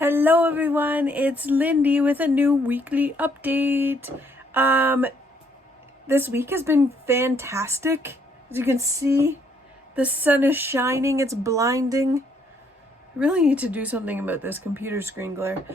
Hello everyone, it's Lindy with a new weekly update. This week has been fantastic. As you can see, the sun is shining, it's blinding. I really need to do something about this computer screen glare.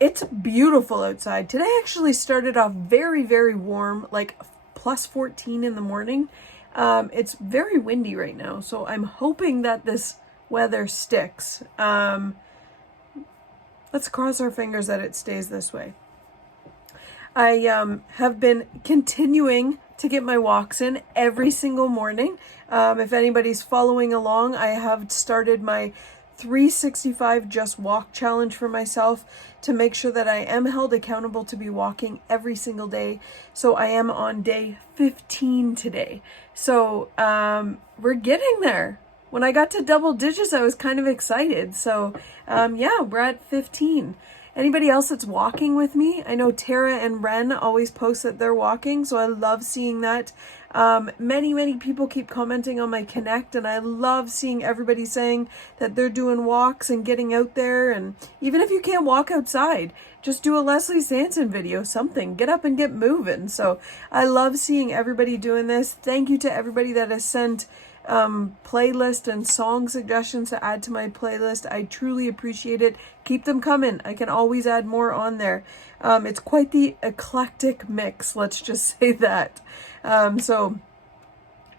It's beautiful outside. Today actually started off very, very warm, like plus 14 in the morning. It's very windy right now, so I'm hoping that this weather sticks. Let's cross our fingers that it stays this way. I have been continuing to get my walks in every single morning. If anybody's following along, I have started my 365 Just Walk challenge for myself to make sure that I am held accountable to be walking every single day. So I am on day 15 today. So we're getting there. When I got to double digits, I was kind of excited. So yeah, we're at 15. Anybody else that's walking with me? I know Tara and Ren always post that they're walking, so I love seeing that. Many people keep commenting on my Connect, and I love seeing everybody saying that they're doing walks and getting out there. And even if you can't walk outside, just do a Leslie Sanson video, something. Get up and get moving. So I love seeing everybody doing this. Thank you to everybody that has sent playlist and song suggestions to add to my playlist. I truly appreciate it. Keep them coming. I can always add more on there. It's quite the eclectic mix, let's just say that. So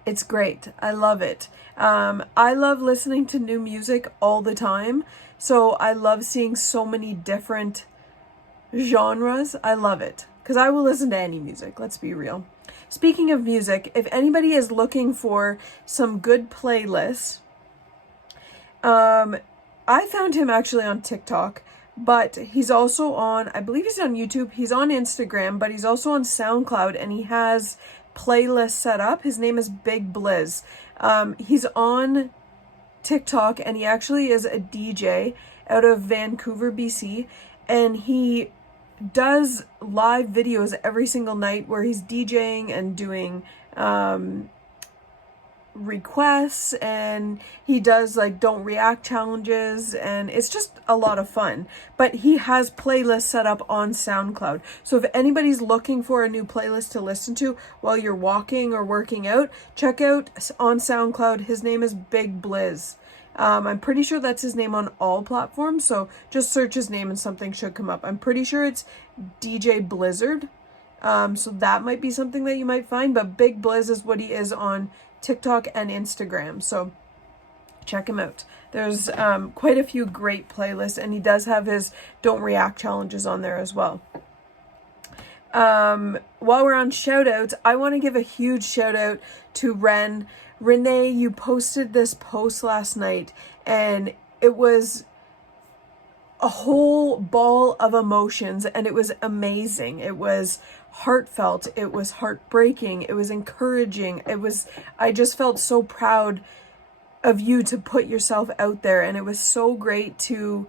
it's great. I love it. I love listening to new music all the time. So I love seeing so many different genres. I love it because I will listen to any music. Let's be real. Speaking of music, if anybody is looking for some good playlists, I found him actually on TikTok, but he's also on, I believe he's on YouTube, he's on Instagram, but he's also on SoundCloud, and he has playlists set up. His name is Big Blizz. He's on TikTok, and he actually is a DJ out of Vancouver, BC, and he does live videos every single night where he's DJing and doing requests, and he does like don't react challenges, and it's just a lot of fun. But he has playlists set up on SoundCloud, so if anybody's looking for a new playlist to listen to while you're walking or working out, check out on SoundCloud. His name is Big Blizz. I'm pretty sure that's his name on all platforms, so just search his name and something should come up. I'm pretty sure it's DJ Blizzard, so that might be something that you might find, but Big Blizz is what he is on TikTok and Instagram, so check him out. There's quite a few great playlists, and he does have his Don't React challenges on there as well. While we're on shoutouts, I want to give a huge shout out to Renee. You posted this post last night, and it was a whole ball of emotions, and it was amazing. It was heartfelt. It was heartbreaking. It was encouraging. I just felt so proud of you to put yourself out there, and it was so great to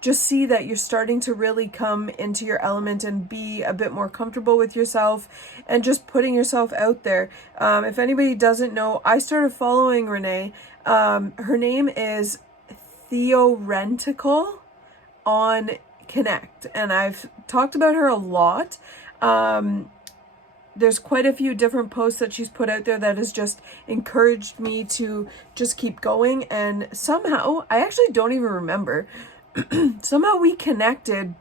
just see that you're starting to really come into your element and be a bit more comfortable with yourself and just putting yourself out there. If anybody doesn't know, I started following Renee. Her name is Theorentical on Connect, and I've talked about her a lot. There's quite a few different posts that she's put out there that has just encouraged me to just keep going, and somehow, I actually don't even remember, somehow we connected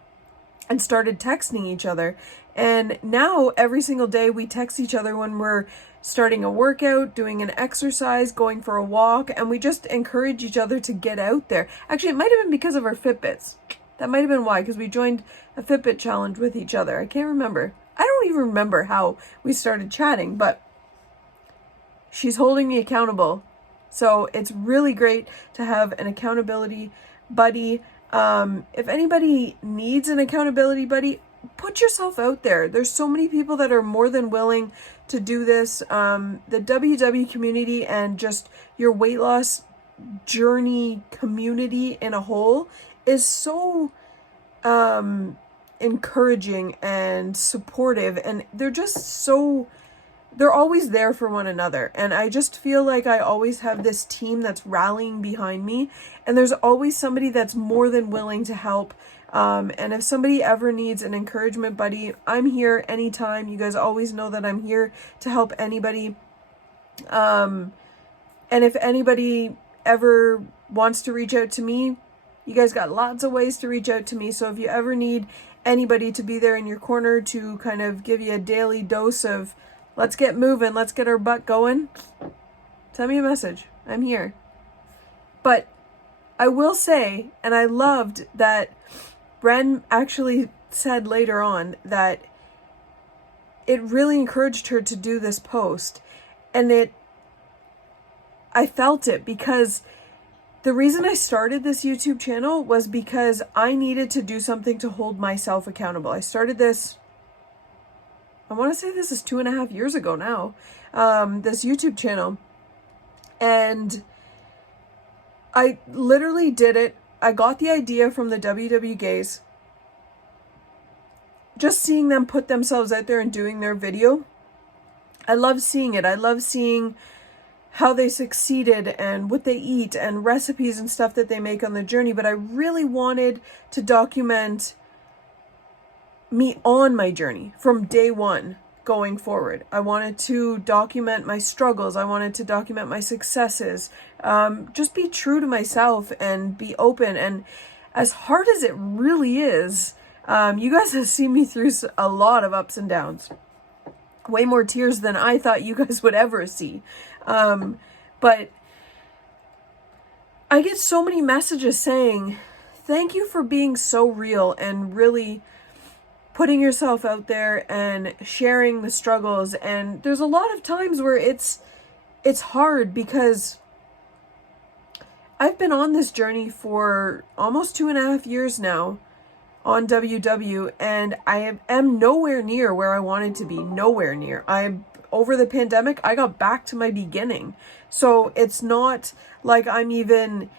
and started texting each other, and now every single day we text each other when we're starting a workout, doing an exercise, going for a walk, and we just encourage each other to get out there. Actually, it might have been because of our Fitbits. That might have been why, because we joined a Fitbit challenge with each other. I can't remember. I don't even remember how we started chatting, but she's holding me accountable. So it's really great to have an accountability buddy. If anybody needs an accountability buddy, put yourself out there. There's so many people that are more than willing to do this. The WW community and just your weight loss journey community in a whole is so encouraging and supportive, and they're just so they're always there for one another. And I just feel like I always have this team that's rallying behind me. And there's always somebody that's more than willing to help. And if somebody ever needs an encouragement buddy, I'm here anytime. You guys always know that I'm here to help anybody. And if anybody ever wants to reach out to me, you guys got lots of ways to reach out to me. So if you ever need anybody to be there in your corner to kind of give you a daily dose of let's get moving, let's get our butt going, send me a message. I'm here. But I will say, and I loved that Bren actually said later on that it really encouraged her to do this post. And I felt it, because the reason I started this YouTube channel was because I needed to do something to hold myself accountable. I started this, I want to say this is 2.5 years ago now, this YouTube channel. And I literally did it. I got the idea from the WW gays. Just seeing them put themselves out there and doing their video. I love seeing it. I love seeing how they succeeded and what they eat and recipes and stuff that they make on the journey. But I really wanted to document me on my journey from day one going forward. I wanted to document my struggles. I wanted to document my successes. Just be true to myself and be open. And as hard as it really is, you guys have seen me through a lot of ups and downs. Way more tears than I thought you guys would ever see. But I get so many messages saying, thank you for being so real and really putting yourself out there and sharing the struggles. And there's a lot of times where it's hard, because I've been on this journey for almost 2.5 years now on WW, and I am nowhere near where I wanted to be. Nowhere near. Over the pandemic, I got back to my beginning. So it's not like I'm even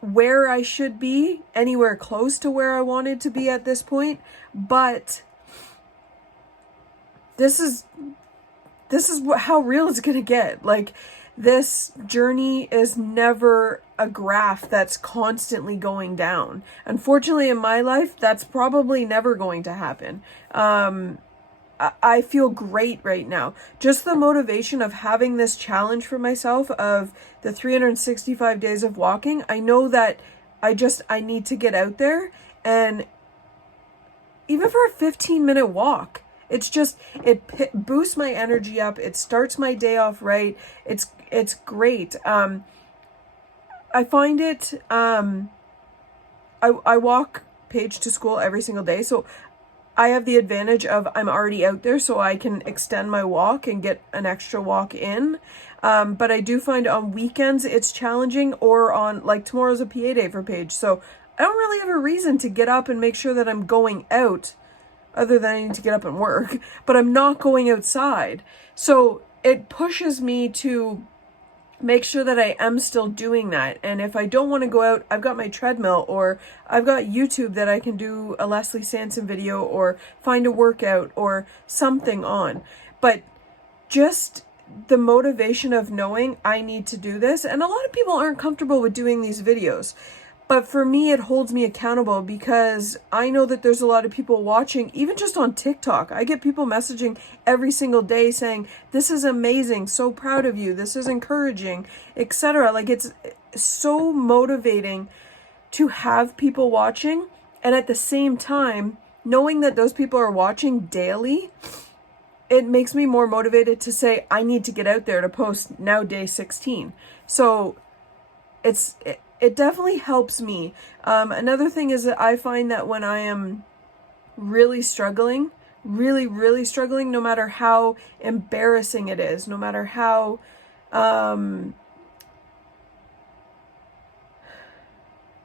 where I should be, anywhere close to where I wanted to be at this point. But this is how real it's gonna get. Like, this journey is never a graph that's constantly going down. Unfortunately, in my life, that's probably never going to happen. I feel great right now. Just the motivation of having this challenge for myself of the 365 days of walking. I know that I need to get out there, and even for a 15-minute walk, it's just, it boosts my energy up. It starts my day off right. It's great. I find it, I walk Paige to school every single day. So I have the advantage of I'm already out there, so I can extend my walk and get an extra walk in. But I do find on weekends it's challenging, or on, like, tomorrow's a PA day for Paige. So I don't really have a reason to get up and make sure that I'm going out, other than I need to get up and work, but I'm not going outside. So it pushes me to make sure that I am still doing that. And if I don't want to go out, I've got my treadmill, or I've got YouTube that I can do a Leslie Sanson video, or find a workout or something on. But just the motivation of knowing I need to do this. And a lot of people aren't comfortable with doing these videos. But for me, it holds me accountable, because I know that there's a lot of people watching, even just on TikTok. I get people messaging every single day saying, this is amazing, so proud of you, this is encouraging, etc. Like, it's so motivating to have people watching. And at the same time, knowing that those people are watching daily, it makes me more motivated to say, I need to get out there to post now day 16. So it definitely helps me. Another thing is that I find that when I am really struggling, really struggling, no matter how embarrassing it is, no matter how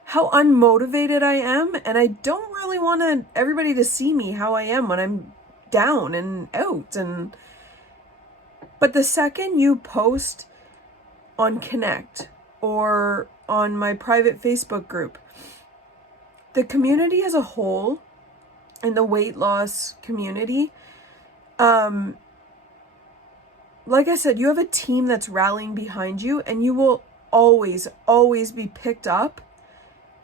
unmotivated I am, and I don't really want everybody to see me how I am when I'm down and out. But the second you post on Connect or on my private Facebook group, the community as a whole, and the weight loss community, like I said, you have a team that's rallying behind you, and you will always, always be picked up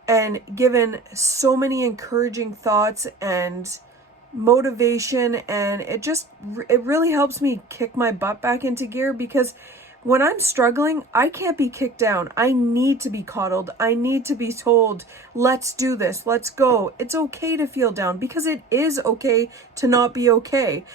and given so many encouraging thoughts and motivation. And it really helps me kick my butt back into gear, because when I'm struggling, I can't be kicked down. I need to be coddled. I need to be told, let's do this, let's go. It's okay to feel down, because it is okay to not be okay.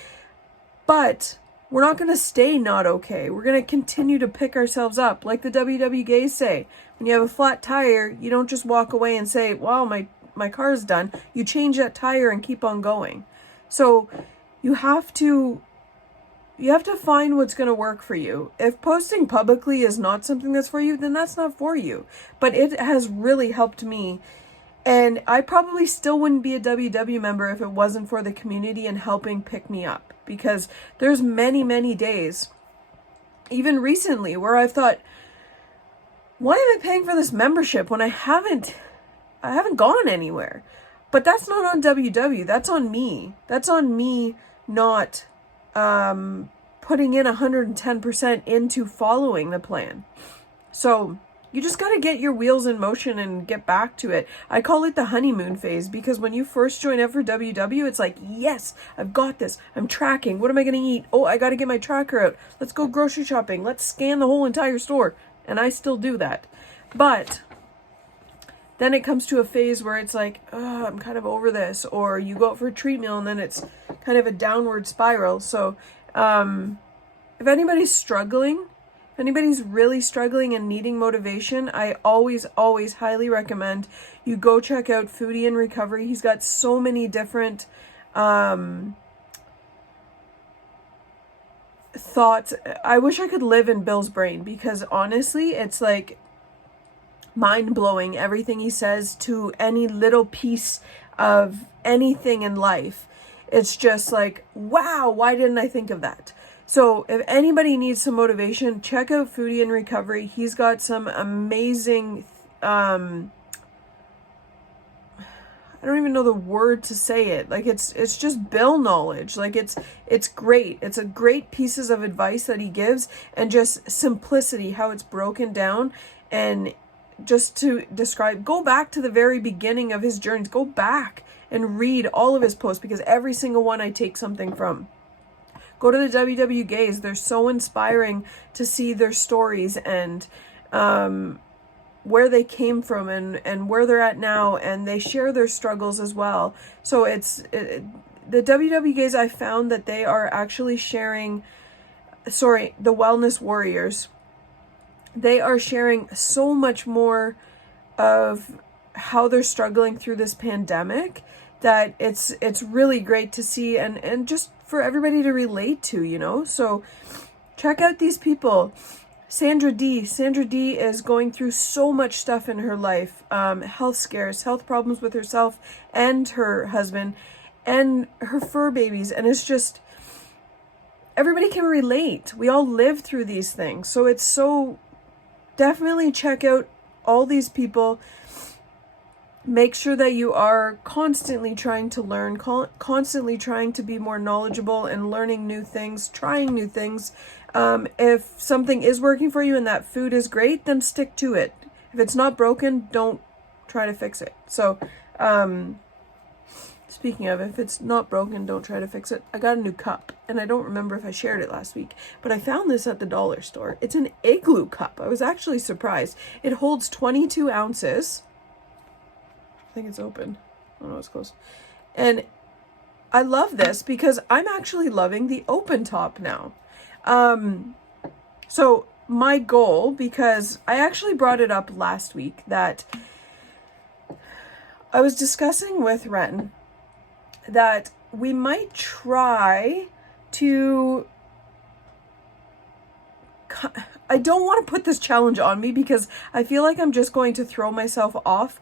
But we're not going to stay not okay. We're going to continue to pick ourselves up. Like the WW gays say, when you have a flat tire, you don't just walk away and say, wow, my car's done. You change that tire and keep on going. So you have to find what's going to work for you. If posting publicly is not something that's for you, then that's not for you. But it has really helped me. And I probably still wouldn't be a WW member if it wasn't for the community and helping pick me up. Because there's many, many days, even recently, where I've thought, why am I paying for this membership when I haven't gone anywhere? But that's not on WW. That's on me. That's on me not putting in 110% into following the plan. So you just got to get your wheels in motion and get back to it. I call it the honeymoon phase, because when you first join up for WW, it's like, yes, I've got this. I'm tracking. What am I going to eat? Oh, I got to get my tracker out. Let's go grocery shopping. Let's scan the whole entire store. And I still do that. But then it comes to a phase where it's like, oh, I'm kind of over this. Or you go out for a treat meal and then it's kind of a downward spiral. So if anybody's struggling, if anybody's really struggling and needing motivation, I always, always highly recommend you go check out Foodie in Recovery. He's got so many different thoughts. I wish I could live in Bill's brain, because honestly, it's like mind-blowing, everything he says to any little piece of anything in life. It's just like, wow, why didn't I think of that? So if anybody needs some motivation, check out Foodie in Recovery. He's got some amazing, I don't even know the word to say it. Like it's just Bill knowledge. Like it's great. It's a great pieces of advice that he gives, and just simplicity, how it's broken down. And just to describe, go back to the very beginning of his journeys. Go back and read all of his posts, because every single one I take something from. Go to the WW Gays. They're so inspiring to see their stories and where they came from and where they're at now, and they share their struggles as well. So the WW Gays, I found that they are actually sharing, the Wellness Warriors, they are sharing so much more of how they're struggling through this pandemic, that it's really great to see and just for everybody to relate to, you know? So check out these people. Sandra D is going through so much stuff in her life, health scares, health problems with herself and her husband and her fur babies. And it's just, everybody can relate. We all live through these things. So it's so, definitely check out all these people. Make sure that you are constantly trying to learn, constantly trying to be more knowledgeable and learning new things, trying new things. If something is working for you and that food is great, then stick to it. If it's not broken, don't try to fix it. So, speaking of, if it's not broken, don't try to fix it. I got a new cup, and I don't remember if I shared it last week, but I found this at the dollar store. It's an igloo cup. I was actually surprised. It holds 22 ounces. I think it's open. Oh no, it's closed. And I love this because I'm actually loving the open top now. So my goal, because I actually brought it up last week, that I was discussing with Ren that we might try to, I don't want to put this challenge on me, because I feel like I'm just going to throw myself off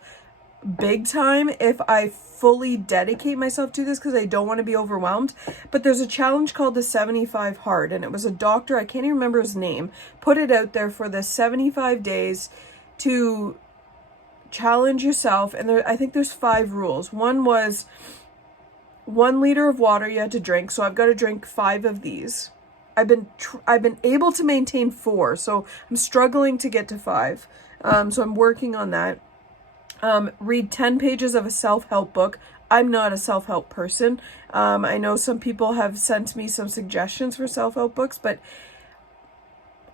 big time if I fully dedicate myself to this, because I don't want to be overwhelmed. But there's a challenge called the 75 Hard, and it was a doctor, I can't even remember his name, put it out there for the 75 days to challenge yourself. And I think there's 5 rules. One was 1 liter of water you had to drink, so I've got to drink 5 of these. I've been able to maintain 4, so I'm struggling to get to 5. So I'm working on that. Read 10 pages of a self-help book. I'm not a self-help person. I know some people have sent me some suggestions for self-help books, but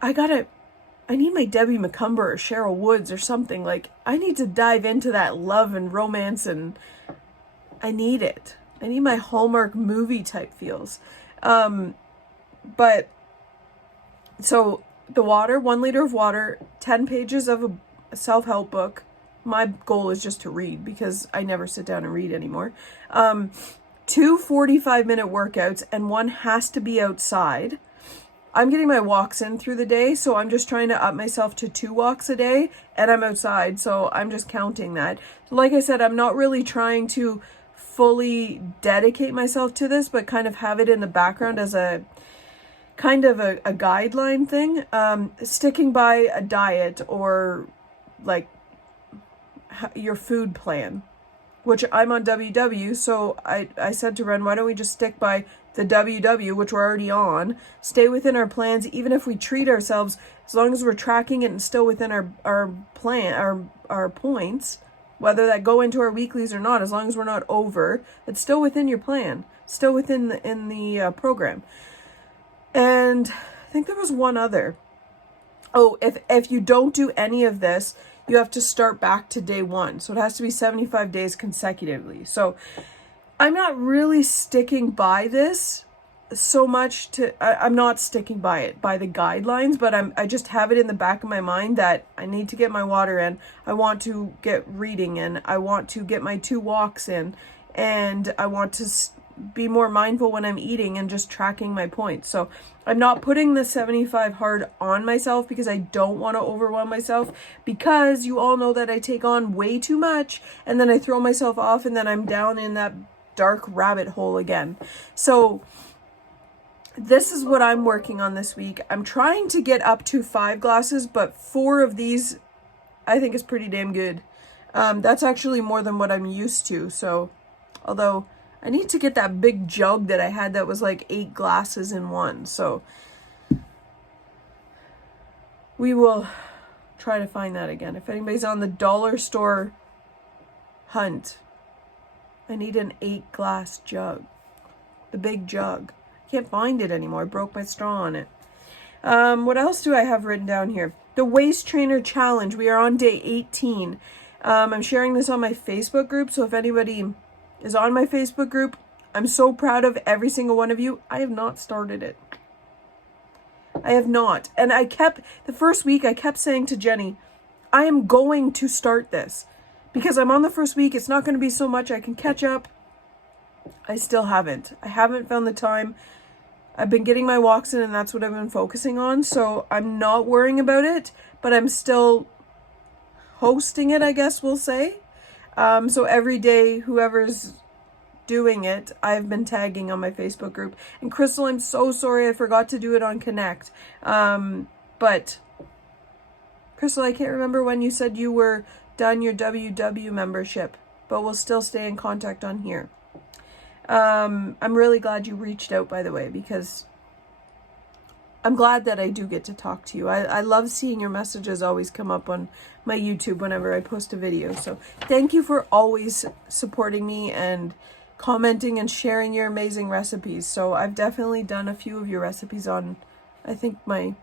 I need my Debbie McCumber or Cheryl Woods or something. Like, I need to dive into that love and romance, and I need it. I need my Hallmark movie type feels. But so the water, 1 liter of water, 10 pages of a self-help book. My goal is just to read because I never sit down and read anymore. 2 45-minute workouts, and 1 has to be outside. I'm getting my walks in through the day, so I'm just trying to up myself to 2 walks a day, and I'm outside, so I'm just counting that. Like I said, I'm not really trying to fully dedicate myself to this, but kind of have it in the background as a kind of a guideline thing. Sticking by a diet or like your food plan, which I'm on WW, so I said to Ren, why don't we just stick by the WW, which we're already on, stay within our plans, even if we treat ourselves, as long as we're tracking it and still within our plan, our points, whether that go into our weeklies or not, as long as we're not over, it's still within your plan, still within the program. And I think there was one other. Oh, if you don't do any of this, you have to start back to day 1. So it has to be 75 days consecutively. So I'm not really sticking by this so much I'm not sticking by it, by the guidelines, but I just have it in the back of my mind that I need to get my water in. I want to get reading in. I want to get my 2 walks in, and I want to be more mindful when I'm eating and just tracking my points. So I'm not putting the 75 hard on myself because I don't want to overwhelm myself, because you all know that I take on way too much and then I throw myself off and then I'm down in that dark rabbit hole again. So this is what I'm working on this week. I'm trying to get up to 5 glasses, but 4 of these I think is pretty damn good. That's actually more than what I'm used to. So although I need to get that big jug that I had that was like 8 glasses in one. So we will try to find that again. If anybody's on the dollar store hunt, I need an 8-glass jug. The big jug. Can't find it anymore. I broke my straw on it. What else do I have written down here? The Waist Trainer Challenge. We are on day 18. I'm sharing this on my Facebook group, so if anybody is on my Facebook group, I'm so proud of every single one of you. I have not started it. I have not. And the first week, I kept saying to Jenny, I am going to start this. Because I'm on the first week, it's not going to be so much I can catch up. I still haven't. I haven't found the time. I've been getting my walks in, and that's what I've been focusing on. So I'm not worrying about it, but I'm still hosting it, I guess we'll say. So every day, whoever's doing it, I've been tagging on my Facebook group. And Crystal, I'm so sorry I forgot to do it on Connect. But Crystal, I can't remember when you said you were done your WW membership, but we'll still stay in contact on here. I'm really glad you reached out, by the way, because I'm glad that I do get to talk to you. I love seeing your messages always come up on my YouTube whenever I post a video. So thank you for always supporting me and commenting and sharing your amazing recipes. So I've definitely done a few of your recipes on, I think, my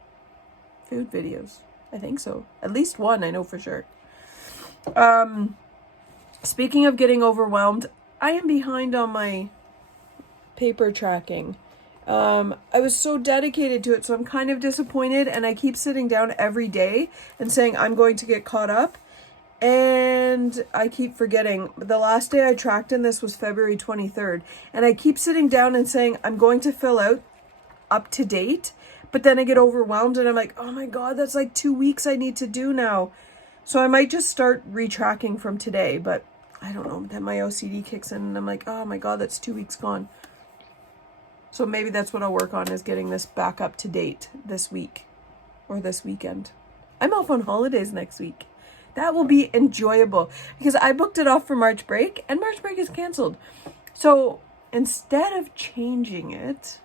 food videos. I think so. At least one, I know for sure. Speaking of getting overwhelmed, I am behind on my paper tracking. I was so dedicated to it, so I'm kind of disappointed, and I keep sitting down every day and saying I'm going to get caught up, and I keep forgetting. The last day I tracked in this was February 23rd, and I keep sitting down and saying I'm going to fill out up to date, but then I get overwhelmed and I'm like, oh my god, that's like 2 weeks I need to do now. So I might just start retracking from today, but I don't know, then my OCD kicks in and I'm like, oh my god, that's 2 weeks gone. So maybe that's what I'll work on, is getting this back up to date this week or this weekend. I'm off on holidays next week. That will be enjoyable because I booked it off for March break and March break is canceled. So instead of changing it,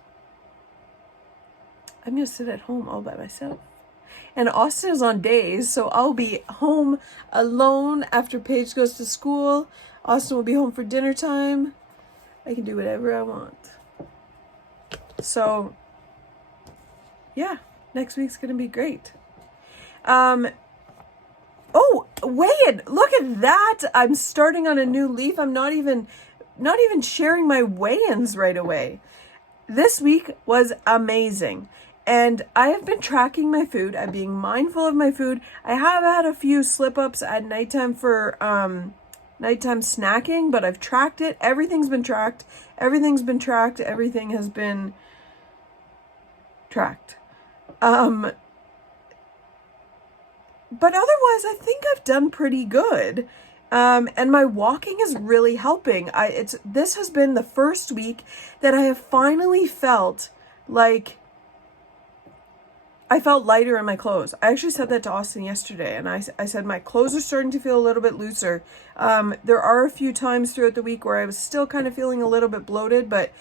I'm going to sit at home all by myself. And Austin is on days, so I'll be home alone after Paige goes to school. Austin will be home for dinner time. I can do whatever I want. So, yeah, next week's going to be great. Oh, weigh-in. Look at that. I'm starting on a new leaf. I'm not even sharing my weigh-ins right away. This week was amazing. And I have been tracking my food. I'm being mindful of my food. I have had a few slip-ups at nighttime for nighttime snacking, but I've tracked it. Everything's been tracked. Everything has been tracked. But otherwise, I think I've done pretty good. And my walking is really helping. This has been the first week that I have finally felt like I felt lighter in my clothes. I actually said that to Austin yesterday, and I said my clothes are starting to feel a little bit looser. There are a few times throughout the week where I was still kind of feeling a little bit bloated, but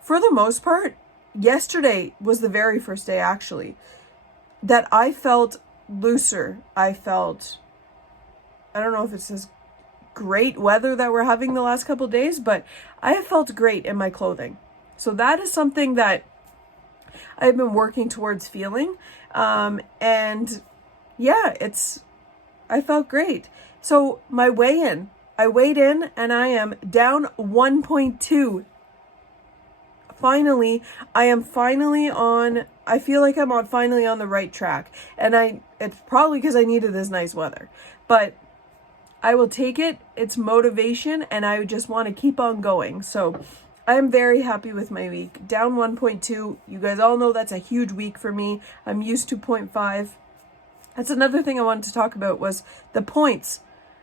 for the most part, yesterday was the very first day actually that I felt looser. I don't know if it's this great weather that we're having the last couple of days, but I have felt great in my clothing. So that is something that I've been working towards feeling. And yeah, I felt great. So my weigh-in, I weighed in and I am down 1.2. Finally, I feel like I'm finally on the right track. And it's probably because I needed this nice weather, but I will take it. It's motivation and I just want to keep on going. So I'm very happy with my week. Down 1.2. You guys all know that's a huge week for me. I'm used to 0.5. That's another thing I wanted to talk about was the points.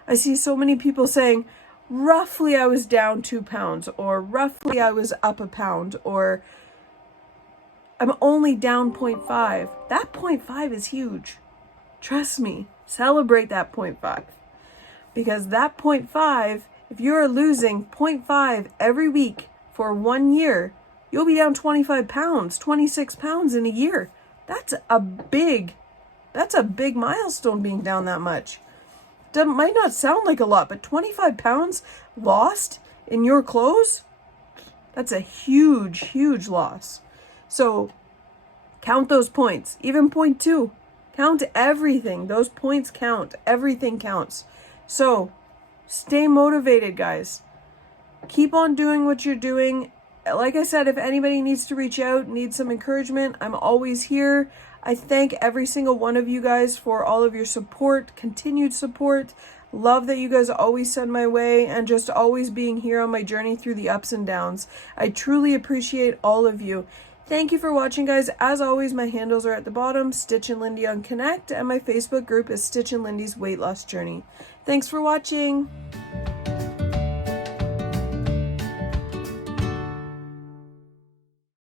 I see so many people saying, roughly I was down 2 pounds, or roughly I was up a pound, or I'm only down 0.5. That 0.5 is huge. Trust me, celebrate that 0.5. Because that 0.5, if you're losing 0.5 every week for 1 year, you'll be down 25 pounds, 26 pounds in a year. That's a big milestone, being down that much. That might not sound like a lot, but 25 pounds lost in your clothes, that's a huge, huge loss. So count those points, even 0.2. Count everything. Those points count. Everything counts. So stay motivated, guys. Keep on doing what you're doing. Like I said, if anybody needs to reach out, needs some encouragement, I'm always here. I thank every single one of you guys for all of your support, continued support. Love that you guys always send my way and just always being here on my journey through the ups and downs. I truly appreciate all of you. Thank you for watching, guys. As always, my handles are at the bottom, Stitch and Lindy on Connect, and my Facebook group is Stitch and Lindy's Weight Loss Journey. Thanks for watching.